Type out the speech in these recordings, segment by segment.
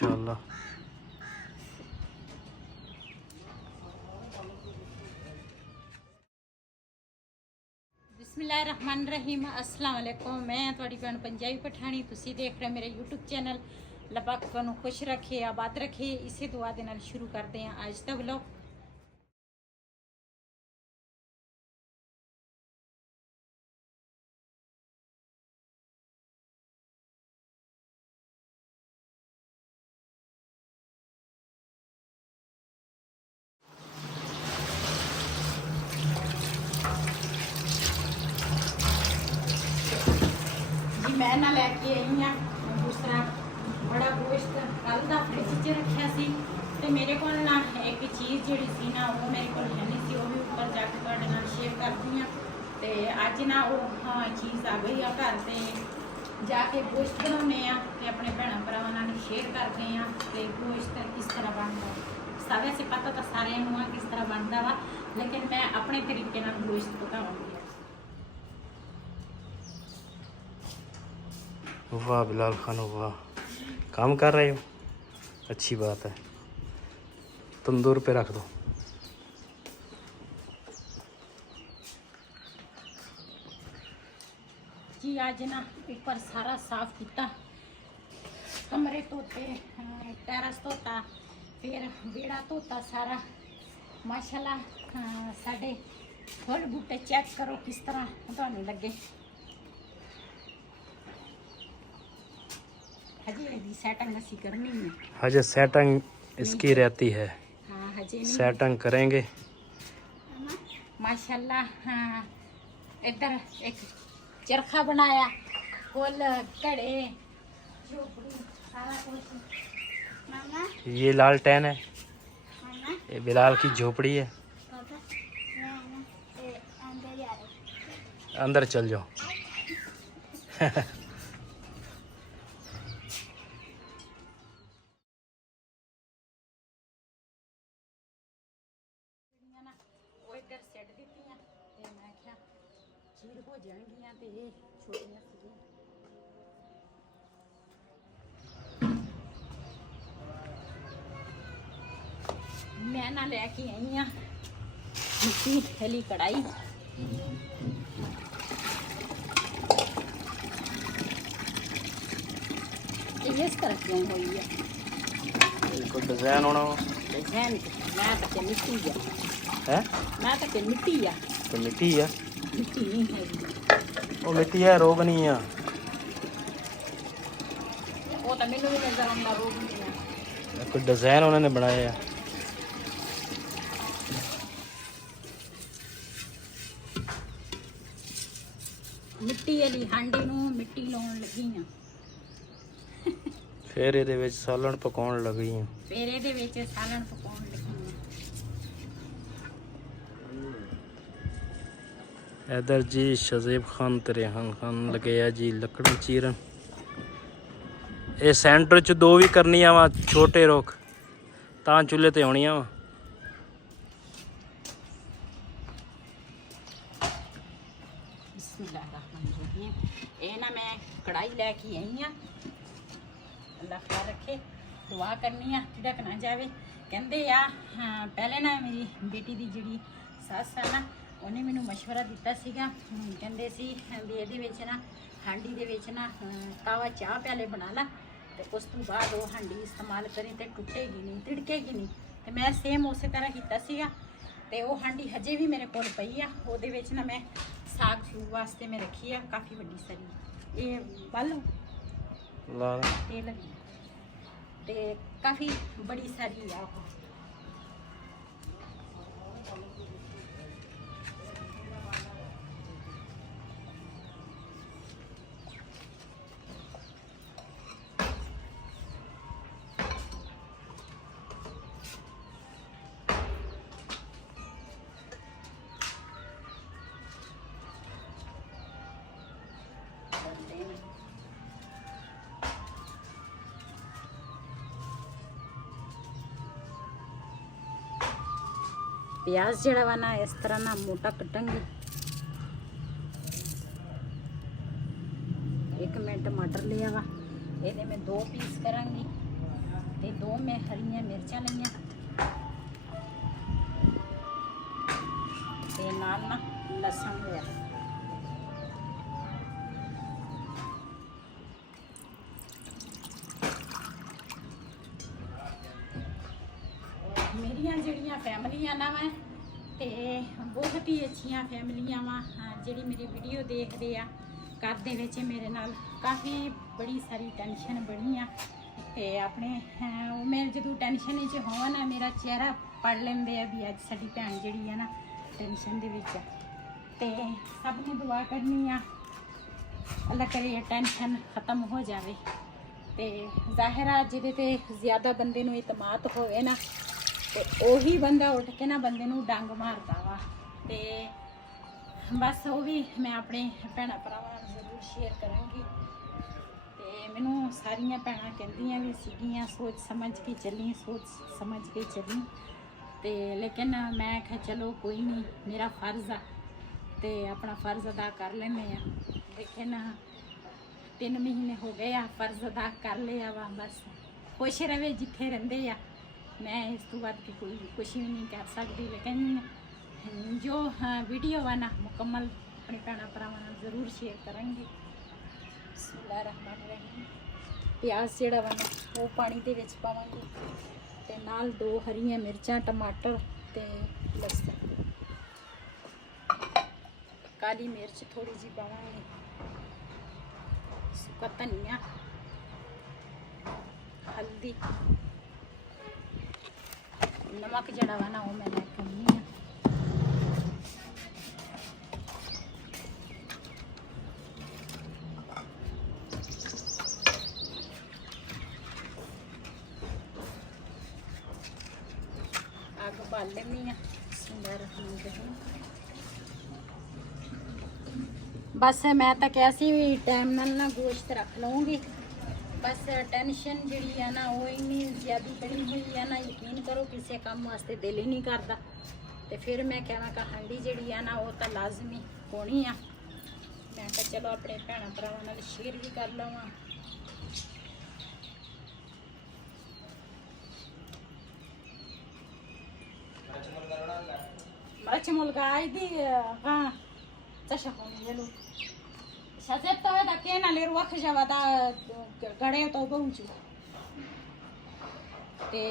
माशाल्लाह। बिस्मिल्लाहिर्रहमानिर्रहीम। अस्सलाम वालेकुम। मैं थोड़ी भैन पंजाबी पठानी, तुसी देख रहे मेरे यूट्यूब चैनल। अल्लाह पाक तुहानू खुश रखे, आबाद रखे, इसे दुआ दे नाल शुरू करते हैं आज दा व्लॉग। जी मैं ना लैके आई हाँ दूसरा बड़ा गोश्त कल का फ्रिज च रखा सी ते मेरे को ना एक चीज़ जी सी ना वो मेरे को है नहीं सी, वो भी ऊपर जाके तुहाडे नाल शेयर करदी हाँ। ते अज ना वो हाँ चीज़ आ गई आ घर ते जाके गोश्त बनाने ते अपने भैन भरावां नाल शेयर करते हैं। ते गोश्त किस तरह बनता सब वैसे पता तो सारे किस तरह बनता वा, लेकिन मैं अपने तरीके नाल गोश्त पकाऊंगी। वाह बिलाल खान वाह, काम कर रहे हो, अच्छी बात है। तंदूर पे रख दो। जी आज ना ऊपर सारा साफ किया, कमरे धोते, टेरस धोता, फिर बेड़ा धोता सारा। माशाल्लाह साडे फुल बूटे चेक करो किस तरह तुहानू लगे। हजे इसकी सेटिंग असी करनी है, हजे सेटिंग इसकी रहती है। हाँ हजे नहीं सेटिंग करेंगे माशाल्लाह। हाँ इधर एक चरखा बनाया, फुल घड़े झोपड़ी सारा कुछ। मामा ये लालटेन है, मामा ये बिलाल की झोपड़ी है। पापा मैं ना अंदर जा रही। अंदर चल जाओ। वो इधर सेट दित्तियां ते मैं क्या चीड़ हो जाएंगियां ते ये छोटियां सीगियां। मैं ना लैके आई हाँ मिट्टी थैली कढ़ाई। ये इस तरह क्यों हुई है कोई डिजाइन होना डिजाइन? मैं तो मिट्टी है, मैं तो मिट्टी आ, तो मिट्टी है। मिट्टी नहीं है वो मिट्टी है, रोग नहीं है। वो तो मैनू भी नजर आंदा रोग नहीं है। कोई डिजाइन उन्होंने बनाया है। मिट्टी वाली हांडी नूं मिट्टी लाउण लगी हाँ। फिर ਇਹਦੇ ਵਿੱਚ ਸਾਲਣ ਪਕਾਉਣ ਲੱਗੀ ਹਾਂ। फिर ਇਹਦੇ ਵਿੱਚ ਸਾਲਣ ਪਕਾਉਣ ਲੱਗੀ ਹਾਂ। इधर जी शज़ेब खान ते रेहान खान लगे आ जी लकड़ी चीरन। ये सेंटर च दो भी करनियां वा छोटे रोक तां चुल्हे ते होनियां वा। बिस्मिल्लाहिर्रहमानिर्रहीम। ये ना मैं कढ़ाई लैके आई हाँ, अल्लाह खैर रखे, दुआ करनी आ ढक ना जावे। कहते आ हाँ पहले ना मेरी बेटी की जिहड़ी सस है ना उन्हें मैनू मशवरा दिता सीगा, कहते सी भी ये ना हांडी दे विच ना कावा चाह प्याले बना ला ते उस तो बाद वो हांडी इस्तेमाल करी तो टुटेगी नहीं तिड़केगी नहीं। तो मैं सेम उस तरह किया सीगा ते वो हांडी हजे भी मेरे कोल पई आ। उहदे विच ना मैं साग सूग वास्ते मैं रखी आ काफ़ी वड्डी सारी। ये बल तेल ते काफ़ी बड़ी सारी आ वो। प्याज जड़ा वा ना इस तरह ना मोटा कटांगी। एक मैं टमाटर लिया वा, ये मैं 2 पीस करांगी। 2 ਮੈਂ ਹਰੀਆਂ ਮਿਰਚਾਂ ਲਈਆਂ ਤੇ ਨਾਲ ਨਾ ਲਸਣ ਲਿਆ। ਮੇਰੀਆਂ ਜਿਹੜੀਆਂ ਫੈਮਲੀਆਂ ਨਾ ਵਾ ਤੇ ਬਹੁਤ ਹੀ ਅੱਛੀਆਂ ਫੈਮਲੀਆਂ ਵਾ ਜਿਹੜੀ ਮੇਰੀ ਵੀਡੀਓ ਦੇਖਦੇ ਆ। ਘਰ ਦੇ ਵਿੱਚ ਮੇਰੇ ਨਾਲ ਕਾਫੀ ਬੜੀ ਸਾਰੀ ਟੈਨਸ਼ਨ ਬਣੀ ਆ ਤੇ ਆਪਣੇ ਮੈਂ ਜਦੋਂ ਟੈਨਸ਼ਨ ਵਿੱਚ ਹੋਵਾਂ ਨਾ ਮੇਰਾ ਚਿਹਰਾ ਪੜ ਲੈਂਦੇ ਆ ਵੀ ਅੱਜ ਸਾਡੀ ਭੈਣ ਜਿਹੜੀ ਆ ਨਾ ਟੈਨਸ਼ਨ ਦੇ ਵਿੱਚ ਆ। ਤੇ ਸਭ ਨੂੰ ਦੁਆ ਕਰਨੀ ਆ ਅੱਲਾ ਕਰੇ ਇਹ ਟੈਨਸ਼ਨ ਖਤਮ ਹੋ ਜਾਵੇ। ਤੇ ਜ਼ਾਹਿਰ ਆ ਜਿਹਦੇ ਤੇ ਜ਼ਿਆਦਾ ਬੰਦੇ ਨੂੰ ਇਤਮਾਦ ਹੋਵੇ ਨਾ ਤੇ ਉਹੀ ਬੰਦਾ ਉੱਠ ਕੇ ਨਾ ਬੰਦੇ ਨੂੰ ਡੰਗ ਮਾਰਦਾ ਵਾ। ਤੇ ਬਸ ਉਹ ਵੀ ਮੈਂ ਆਪਣੇ ਭੈਣਾਂ ਭਰਾਵਾਂ ਨਾਲ ਜ਼ਰੂਰ ਸ਼ੇਅਰ ਕਰਾਂਗੀ। ਤੇ ਮੈਨੂੰ ਸਾਰੀਆਂ ਭੈਣਾਂ ਕਹਿੰਦੀਆਂ ਵੀ ਸੀਗੀਆਂ ਸੋਚ ਸਮਝ ਕੇ ਚੱਲੀ, ਸੋਚ ਸਮਝ ਕੇ ਚੱਲੀ। ਤੇ ਲੇਕਿਨ ਮੈਂ ਕਿਹਾ ਚਲੋ ਕੋਈ ਨਹੀਂ, ਮੇਰਾ ਫਰਜ਼ ਆ ਤੇ ਆਪਣਾ ਫਰਜ਼ ਅਦਾ ਕਰ ਲੈਂਦੇ ਆ। ਲੇਕਿਨ 3 ਮਹੀਨੇ ਹੋ ਗਏ ਆ, ਫਰਜ਼ ਅਦਾ ਕਰ ਲਿਆ ਵਾ। ਬਸ ਖੁਸ਼ ਰਵੇ ਜਿੱਥੇ ਰਹਿੰਦੇ ਆ, ਮੈਂ ਇਸ ਤੋਂ ਬਾਅਦ ਕੋਈ ਕੁਛ ਵੀ ਨਹੀਂ ਕਰ ਸਕਦੀ। ਲੇਕਿਨ ਜੋ ਵੀਡੀਓ ਵਾ ਨਾ ਮੁਕੰਮਲ ਆਪਣੇ ਭੈਣਾਂ ਭਰਾਵਾਂ ਨਾਲ ਜ਼ਰੂਰ ਸ਼ੇਅਰ ਕਰਾਂਗੀ। ਬਿਸਮਿल्लाह रहमान रहीम। ਪਿਆਜ਼ ਜਿਹੜਾ ਵਾ ਨਾ ਉਹ ਪਾਣੀ ਦੇ ਵਿੱਚ ਪਾਵਾਂਗੀ ਤੇ ਨਾਲ 2 ਹਰੀਆਂ ਮਿਰਚਾਂ, ਟਮਾਟਰ ਤੇ ਲਸਣ, ਕਾਲੀ ਮਿਰਚ ਥੋੜੀ ਜਿਹੀ ਪਾਵਾਂਗੀ, ਸੁੱਕਾ ਧਨੀਆ, ਹਲਦੀ, ਨਮਕ ਜਿਹੜਾ ਵਾ ਨਾ ਉਹ ਮੈਂ ਲੈ ਕੇ ਆਉਂਦੀ ਹਾਂ। ਅੱਗ ਬਾਲ ਲੈਂਦੀ ਹਾਂ। ਬਸ ਮੈਂ ਤਾਂ ਕਿਹਾ ਸੀ ਵੀ ਟਾਈਮ ਨਾਲ ਨਾ ਗੋਸ਼ਤ ਰੱਖ ਲਵਾਂਗੀ। ਬਸ ਟੈਨਸ਼ਨ ਜਿਹੜੀ ਆ ਨਾ ਉਹ ਇੰਨੀ ਜ਼ਿਆਦਾ ਬਣੀ ਹੋਈ ਆ ਨਾ, ਯਕੀਨ ਕਰੋ ਕਿਸੇ ਕੰਮ ਵਾਸਤੇ ਦਿਲ ਹੀ ਨਹੀਂ ਕਰਦਾ। ਤੇ ਫਿਰ ਮੈਂ ਕਹਾਂ ਕਿ ਹਾਂਡੀ ਜਿਹੜੀ ਆ ਨਾ ਉਹ ਤਾਂ ਲਾਜ਼ਮੀ ਹੋਣੀ ਆ। ਮੈਂ ਕਿਹਾ ਚਲੋ ਆਪਣੇ ਭੈਣਾਂ ਭਰਾਵਾਂ ਨਾਲ ਸ਼ੇਅਰ ਵੀ ਕਰ ਲਵਾਂ। مرچ ملقاي دي تشخون يلو شازت تو دا كينا لير وخ جوا دا گڑے تو بہنچو ਤੇ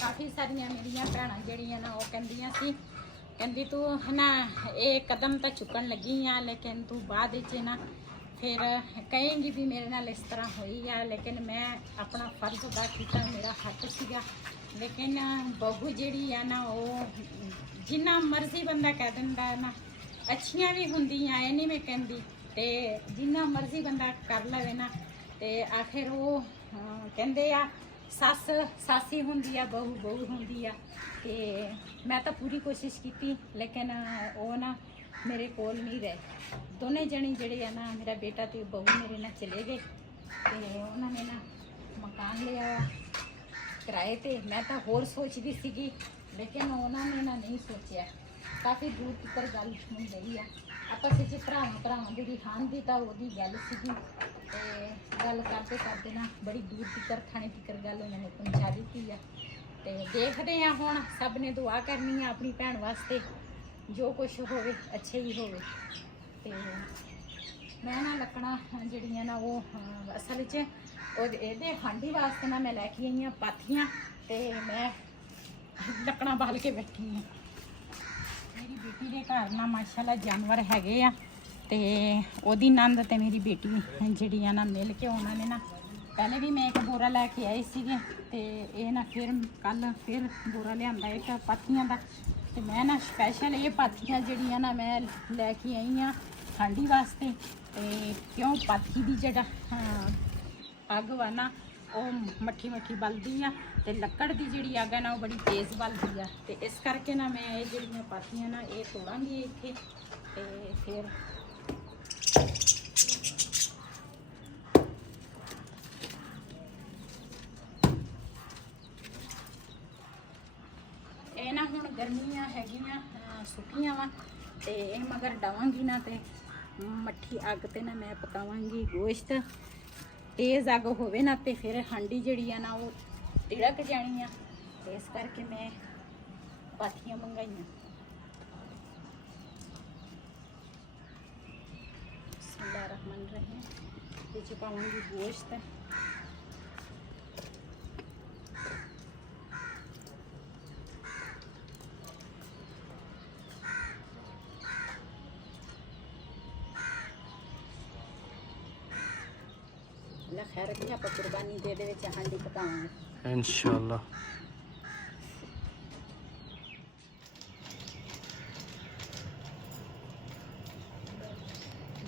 ਕਾਫੀ ਸਾਰੀਆਂ ਮੇਰੀਆਂ ਭੈਣਾਂ ਜਿਹੜੀਆਂ ਨਾ ਉਹ ਕਹਿੰਦੀਆਂ ਸੀ, ਕਹਿੰਦੀ ਤੂੰ ਹਨਾ ਇਹ ਕਦਮ ਤਾਂ ਚੁੱਕਣ ਲੱਗੀ ਆ ਲੇਕਿਨ ਤੂੰ ਬਾਅਦ ਵਿੱਚ ਨਾ ਫਿਰ ਕਹੇਂਗੀ ਵੀ ਮੇਰੇ ਨਾਲ ਇਸ ਤਰ੍ਹਾਂ ਹੋਈ ਆ। ਲੇਕਿਨ ਮੈਂ ਆਪਣਾ ਫਰਜ਼ ਅਦਾ ਕੀਤਾ, ਮੇਰਾ ਹੱਕ ਸੀਗਾ। ਲੇਕਿਨ ਬਹੂ ਜਿਹੜੀ ਆ ਨਾ ਉਹ ਜਿੰਨਾ ਮਰਜ਼ੀ ਬੰਦਾ ਕਹਿ ਦਿੰਦਾ ਨਾ, ਅੱਛੀਆਂ ਵੀ ਹੁੰਦੀਆਂ ਇਹ ਨਹੀਂ ਮੈਂ ਕਹਿੰਦੀ, ਤੇ ਜਿੰਨਾ ਮਰਜ਼ੀ ਬੰਦਾ ਕਰ ਲਵੇ ਨਾ ਤੇ ਆਖਿਰ ਉਹ ਕਹਿੰਦੇ ਆ ਸੱਸ ਸਾਸੀ ਹੁੰਦੀ ਆ, ਬਹੂ ਬਹੂ ਹੁੰਦੀ ਆ। ਤੇ ਮੈਂ ਤਾਂ ਪੂਰੀ ਕੋਸ਼ਿਸ਼ ਕੀਤੀ ਲੇਕਿਨ ਉਹ ਨਾ ਮੇਰੇ ਕੋਲ ਨਹੀਂ ਰਹੇ। ਦੋਨੇ ਜਣੇ ਜਿਹੜੇ ਆ ਨਾ, ਮੇਰਾ ਬੇਟਾ ਤੇ ਬਹੂ ਮੇਰੇ ਨਾਲ ਚਲੇ ਗਏ ਤੇ ਉਹਨਾਂ ਨੇ ਨਾ ਮਕਾਨ ਲਿਆ ਕਿਰਾਏ ਤੇ। ਮੈਂ ਤਾਂ ਹੋਰ ਸੋਚਦੀ ਸੀਗੀ ਲੇਕਿਨ ਉਹਨਾਂ ਨੇ ਨਾ ਨਹੀਂ ਸੋਚਿਆ। ਕਾਫੀ ਦੂਰ ਤੱਕ ਗੱਲ ਸੁਣ ਰਹੀ ਆ ਆਪਸ ਵਿੱਚ ਭਰਾਵਾਂ ਦੀ ਰਿਹਾਨ ਦੀ ਤਾਂ ਉਹਦੀ ਗੱਲ ਸੀਗੀ। ਤੇ ਗੱਲ ਕਰਦੇ ਕਰਦੇ ਨਾ ਬੜੀ ਦੂਰ ਤੱਕ ਥਾਣੇ ਤੱਕ ਗੱਲ ਉਹਨਾਂ ਨੇ ਪਹੁੰਚਾ ਦਿੱਤੀ ਆ। ਤੇ ਦੇਖਦੇ ਆ ਹੁਣ, ਸਭ ਨੇ ਦੁਆ ਕਰਨੀ ਆ ਆਪਣੀ ਭੈਣ ਵਾਸਤੇ, ਜੋ ਕੁਛ ਹੋਵੇ ਅੱਛੇ ਹੀ ਹੋਵੇ। ਤੇ ਮੈਂ ਨਾ ਲੱਕੜਾਂ ਜਿਹੜੀਆਂ ਨਾ ਉਹ ਅਸਲ 'ਚ ਇਹਦੇ ਹਾਂਡੀ ਵਾਸਤੇ ਨਾ ਮੈਂ ਲੈ ਕੇ ਆਈ ਹਾਂ ਪਾਥੀਆਂ ਤੇ ਮੈਂ ਲੱਕੜਾਂ ਬਾਲ ਕੇ ਬੈਠੀ ਹਾਂ। ਮੇਰੀ ਬੇਟੀ ਦੇ ਘਰ ਨਾ ਮਾਸ਼ਾਅੱਲਾ ਜਾਨਵਰ ਹੈਗੇ ਆ ਤੇ ਉਹਦੀ ਨੰਦ ਤੇ ਮੇਰੀ ਬੇਟੀ ਜਿਹੜੀ ਆ ਨਾ ਮਿਲ ਕੇ ਉਹਨਾਂ ਨੇ ਨਾ ਪਹਿਲੇ ਵੀ ਮੈਂ ਇੱਕ ਬੋਰਾ ਲੈ ਕੇ ਆਈ ਸੀਗੇ ਤੇ ਇਹ ਨਾ ਫਿਰ ਕੱਲ ਫਿਰ ਬੋਰਾ ਲਿਆਂਦਾ ਇੱਕ ਪਾਥੀਆਂ ਦਾ। ਤੇ ਮੈਂ ਨਾ ਸਪੈਸ਼ਲ ਇਹ ਪਾਥੀਆਂ ਜਿਹੜੀਆਂ ਨਾ ਮੈਂ ਲੈ ਕੇ ਆਈ ਹਾਂ ਹਾਂਡੀ ਵਾਸਤੇ। ਤੇ ਕਿਉਂ ਪਾਥੀ ਦੀ ਜਿਹੜਾ ਅੱਗ ਵਾ ਨਾ ਉਹ ਮੱਠੀ ਮੱਠੀ ਬਲਦੀ ਆ ਤੇ ਲੱਕੜ ਦੀ ਜਿਹੜੀ ਅੱਗ ਹੈ ਨਾ ਉਹ ਬੜੀ ਤੇਜ਼ ਬਲਦੀ ਆ। ਤੇ ਇਸ ਕਰਕੇ ਨਾ ਮੈਂ ਇਹ ਜਿਹੜੀਆਂ ਪਾਥੀਆਂ ਨਾ ਇਹ ਤੋੜਾਂਗੀ ਇੱਥੇ ਤੇ ਫਿਰ ਇਹ ਨਾ ਹੁਣ ਗਰਮੀਆਂ ਹੈਗੀਆਂ ਸੁੱਕੀਆਂ ਵਾ ਤੇ ਇਹ ਮਗਰ ਡਾਵਾਂਗੀ ਨਾ ਤੇ ਮੱਠੀ ਅੱਗ ਤੇ ਨਾ ਮੈਂ ਪਕਾਵਾਂਗੀ ਗੋਸ਼ਤ। ਤੇਜ਼ ਅੱਗ ਹੋਵੇ ਨਾ ਤੇ ਫਿਰ ਹਾਂਡੀ ਜਿਹੜੀ ਆ ਨਾ ਉਹ ਤਿੜਕ ਜਾਣੀ ਆ, ਤੇ ਇਸ ਕਰਕੇ ਮੈਂ ਪਾਥੀਆਂ ਮੰਗਾਈਆਂ। ਬਿਸਮਿल्लाहिर्रहमानिर्रहीम। ਵਿੱਚ ਪਾਵਾਂਗੀ ਗੋਸ਼ਤ, ਅੱਲਾ ਖੈਰ ਰੱਖੇ। ਆਪਾਂ ਕੁਰਬਾਨੀ ਦੇ ਵਿੱਚ ਹਾਂਡੀ ਪਕਾਵਾਂਗੇ इंशाल्लाह।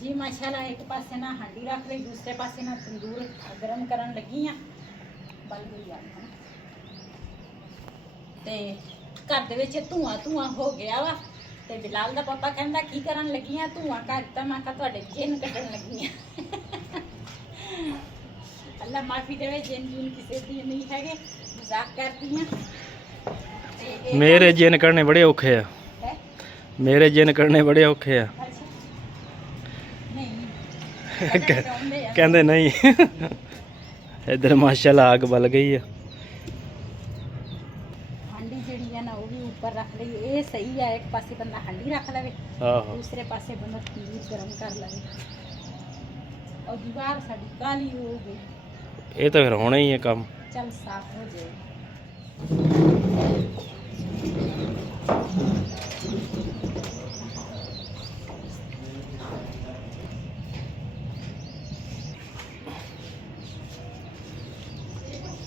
जी माशाल्लाह। एक पासे ना हांडी रख ली, दूसरे पासे ना तंदूर गरम करन लगी आ। बल गई आ ते घर दे विच धुआं धुआं हो गया वा। ते बिलाल दा पापा कहंदा की करन लगी आ, धुआं करता। मैं कहा तुहाडे जिन कटण लगी आ। अल्लाह माफी देवे, जिन जून किसी दी नहीं हैगे, मजाक करदी आ। मेरे जिन करने बड़े औखे आ, मेरे जिन करने बड़े औखे आ। कहते नहीं। इधर माशाल्लाह आग बल गई है। हांडी जिहड़ी है ना वो भी ऊपर रख ली, ये सही है। एक पासे बंदा हांडी रख लवे, दूसरे पासे बंदा तंदूर गरम कर लवे। और दीवार साडी काली हो गई। ये तो फिर होना ही है काम। चल साफ हो जाए।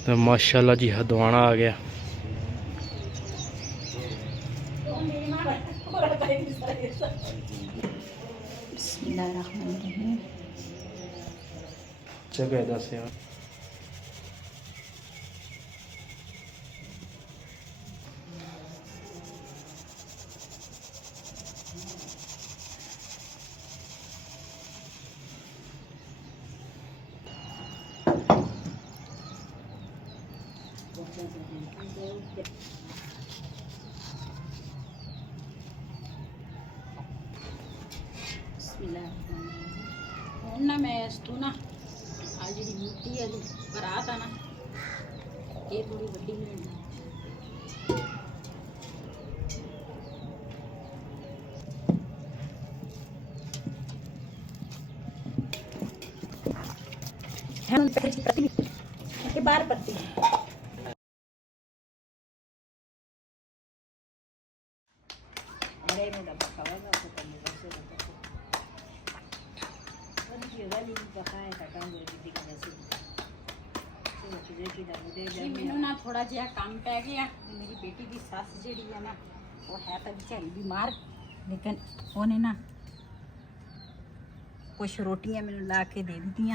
तो माशाल्लाह जी हदवाना आ गया। बिस्मिल्लाहिर्रहमानिर्रहीम। जगह दस यार। ਹੁਣ ਨਾ ਮੈਂ ਇਸ ਤੋਂ ਨਾ ਆ ਜਿਹੜੀ ਮਿੱਟੀ ਵਾਲੀ ਬਰਾਤ ਆ ਨਾ, ਇਹ ਥੋੜੀ ਵੱਡੀ ਲੈਣੀ। हम पत्ती के बाहर पत्ती अरे में डब्बा खावागा तो कम से जी मैनू ना थोड़ा जिहा काम पै गया। मेरी बेटी की सस जी है ना वो है तो बेचारी बीमार, लेकिन उन्हें ना कुछ रोटियां मैनू ला के दे दी।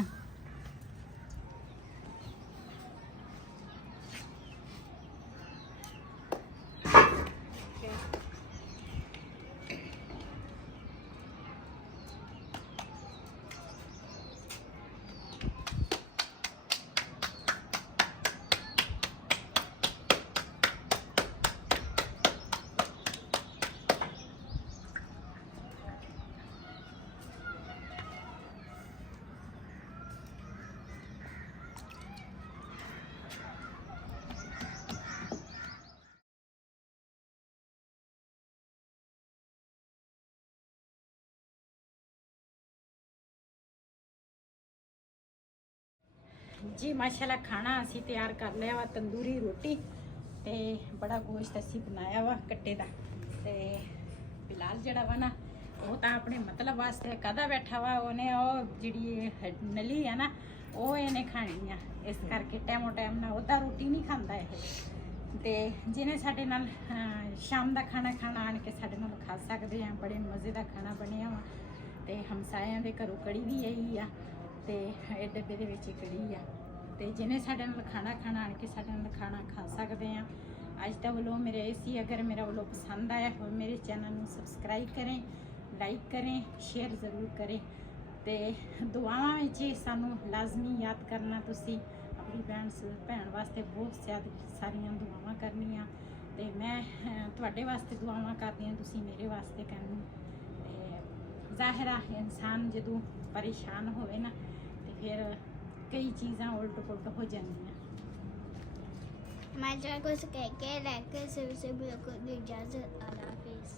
जी माशाल्लाह खाना असी तैयार कर लिया वा, तंदूरी रोटी ते बड़ा गोश्त असी बनाया वा कट्टे दा। ते बिलाल जड़ा वा ना वो तो अपने मतलब वास्ते कदा बैठा वा, उन्हें वो जिहड़ी नली है ना वो इन्हें खानी आ, इस करके टाइमो टाइम ना उदा रोटी नहीं खाता है। ते जिन्हें साडे नाल शाम का खाना खाना आन के साडे नाल खा सकते हैं। बड़े मज़े का खाना बनया वा। ते हमसायां दे घरों कड़ी भी आई आ, ते इस डब्बे दे विच कड़ी आ। ते जिन्हें साडे नाल खाना खाना आन के साडे नाल खाना खा सकते हैं। अज दा व्लॉग मेरे ऐसी, अगर मेरा व्लॉग पसंद आया हो मेरे चैनल को सबसक्राइब करें, लाइक करें, शेयर ज़रूर करें। ते दुआवां विच सानू लाजमी याद करना। तुसी अपनी भैन वास्ते बहुत सारियां दुआवां करनियां, ते मैं तुहाडे वास्ते दुआवां करदी हां, तुसी मेरे वास्ते करनी। ते ज़ाहिर है इंसान जदों परेशान होवे ना ते फिर ਕਈ ਚੀਜ਼ਾਂ ਉਲਟ ਪੁਲਟ ਹੋ ਜਾਂਦੀਆਂ। मैं चाहे कुछ कह के लेकर सिर्फ से बिल्कुल इजाजत अल्लाह हाफिज़।